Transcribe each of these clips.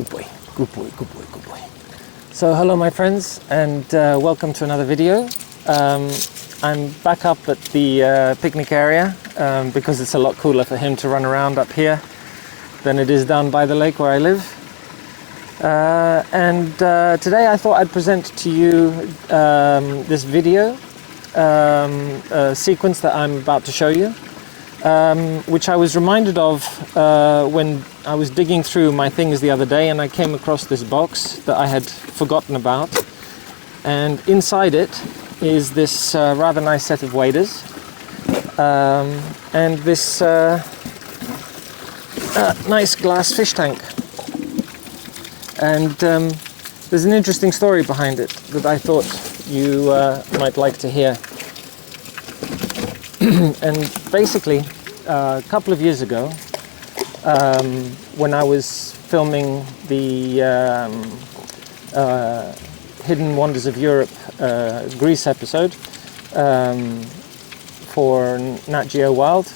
Good boy, good boy, good boy, good boy. So hello my friends, and welcome to another video. I'm back up at the picnic area because it's a lot cooler for him to run around up here than it is down by the lake where I live. Today I thought I'd present to you this video sequence that I'm about to show you, which I was reminded of when I was digging through my things the other day, and I came across this box that I had forgotten about, and inside it is this rather nice set of waders and this nice glass fish tank. And there's an interesting story behind it that I thought you might like to hear. And basically, a couple of years ago, when I was filming the Hidden Wonders of Europe Greece episode for Nat Geo Wild,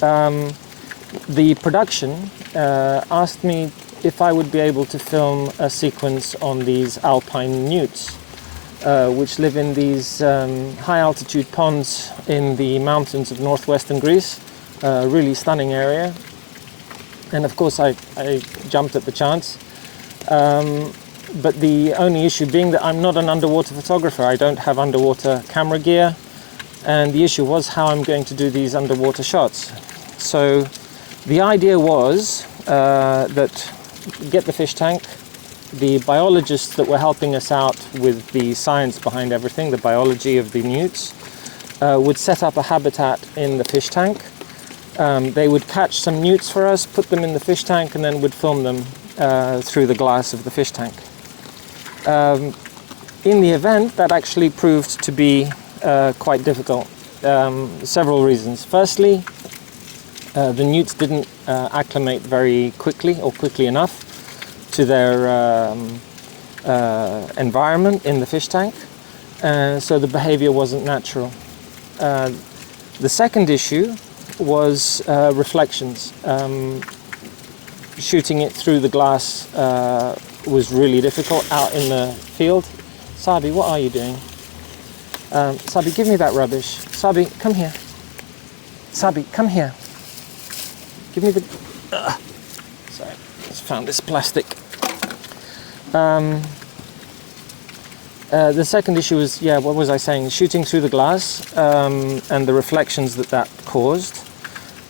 the production asked me if I would be able to film a sequence on these Alpine Newts, which live in these high altitude ponds in the mountains of Northwestern Greece. Really stunning area. And of course I jumped at the chance. But the only issue being that I'm not an underwater photographer. I don't have underwater camera gear. And the issue was how I'm going to do these underwater shots. So the idea was that get the fish tank, the biologists that were helping us out with the science behind everything, the biology of the newts, would set up a habitat in the fish tank. They would catch some newts for us, put them in the fish tank, and then would film them through the glass of the fish tank. In the event, that actually proved to be quite difficult. Several reasons. Firstly, the newts didn't acclimate very quickly or quickly enough to their environment in the fish tank, so the behavior wasn't natural. The second issue was reflections. Shooting it through the glass was really difficult out in the field. Sabi, what are you doing? Sabi, give me that rubbish. Sabi, come here. Sabi, come here. Give me the... Sorry, just found this plastic. The second issue was, what was I saying? Shooting through the glass and the reflections that caused.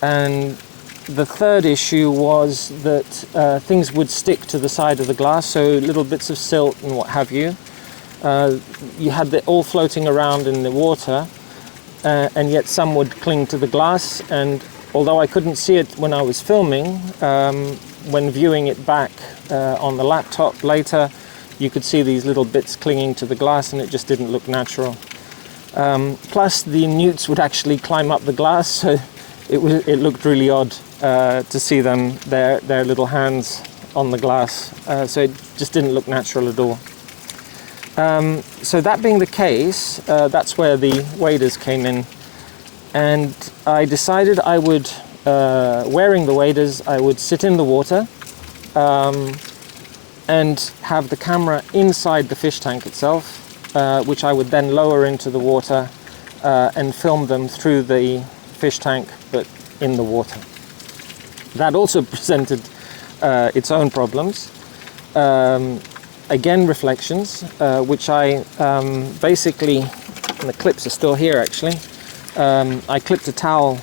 And the third issue was that things would stick to the side of the glass, so little bits of silt and what have you. You had it all floating around in the water, and yet some would cling to the glass. And although I couldn't see it when I was filming, when viewing it back on the laptop later, you could see these little bits clinging to the glass, and it just didn't look natural. Plus, the newts would actually climb up the glass, so it looked really odd to see them, their little hands on the glass. So it just didn't look natural at all. So that being the case, that's where the waders came in. And I decided I would, wearing the waders, I would sit in the water and have the camera inside the fish tank itself, which I would then lower into the water and film them through the fish tank, but in the water. That also presented its own problems. Again, reflections, which I basically, and the clips are still here actually, I clipped a towel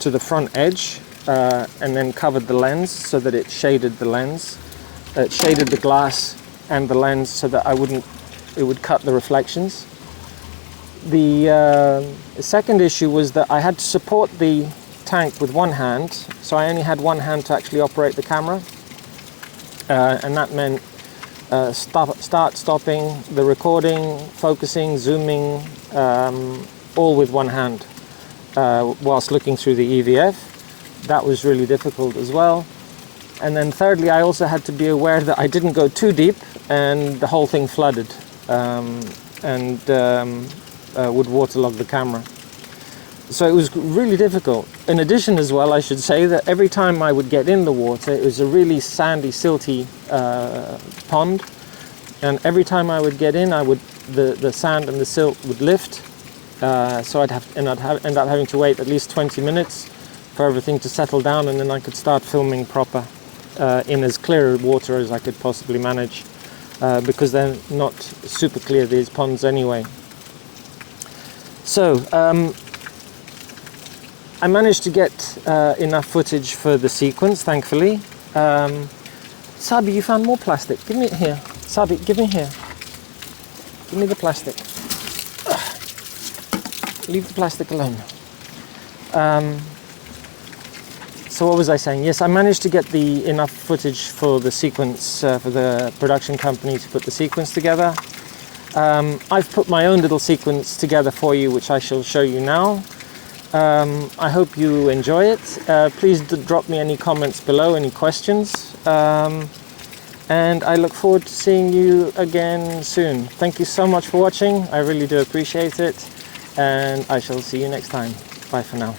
to the front edge and then covered the lens so that it shaded the lens. It shaded the glass and the lens so that it would cut the reflections. The second issue was that I had to support the tank with one hand, so I only had one hand to actually operate the camera, and that meant stopping the recording, focusing, zooming, all with one hand whilst looking through the EVF. That was really difficult as well. And then thirdly, I also had to be aware that I didn't go too deep and the whole thing flooded and would waterlog the camera. So it was really difficult. In addition as well, I should say that every time I would get in the water, it was a really sandy, silty pond. And every time I would get in, the sand and the silt would lift. So I'd end up having to wait at least 20 minutes for everything to settle down, and then I could start filming proper in as clear water as I could possibly manage, because they're not super clear, these ponds anyway. So I managed to get enough footage for the sequence, thankfully. Sabi, you found more plastic. Give me it here. Sabi, give me here. Give me the plastic. Leave the plastic alone. So what was I saying? Yes, I managed to get enough footage for the sequence, for the production company to put the sequence together. I've put my own little sequence together for you, which I shall show you now. I hope you enjoy it. Please drop me any comments below, any questions. And I look forward to seeing you again soon. Thank you so much for watching. I really do appreciate it. And I shall see you next time. Bye for now.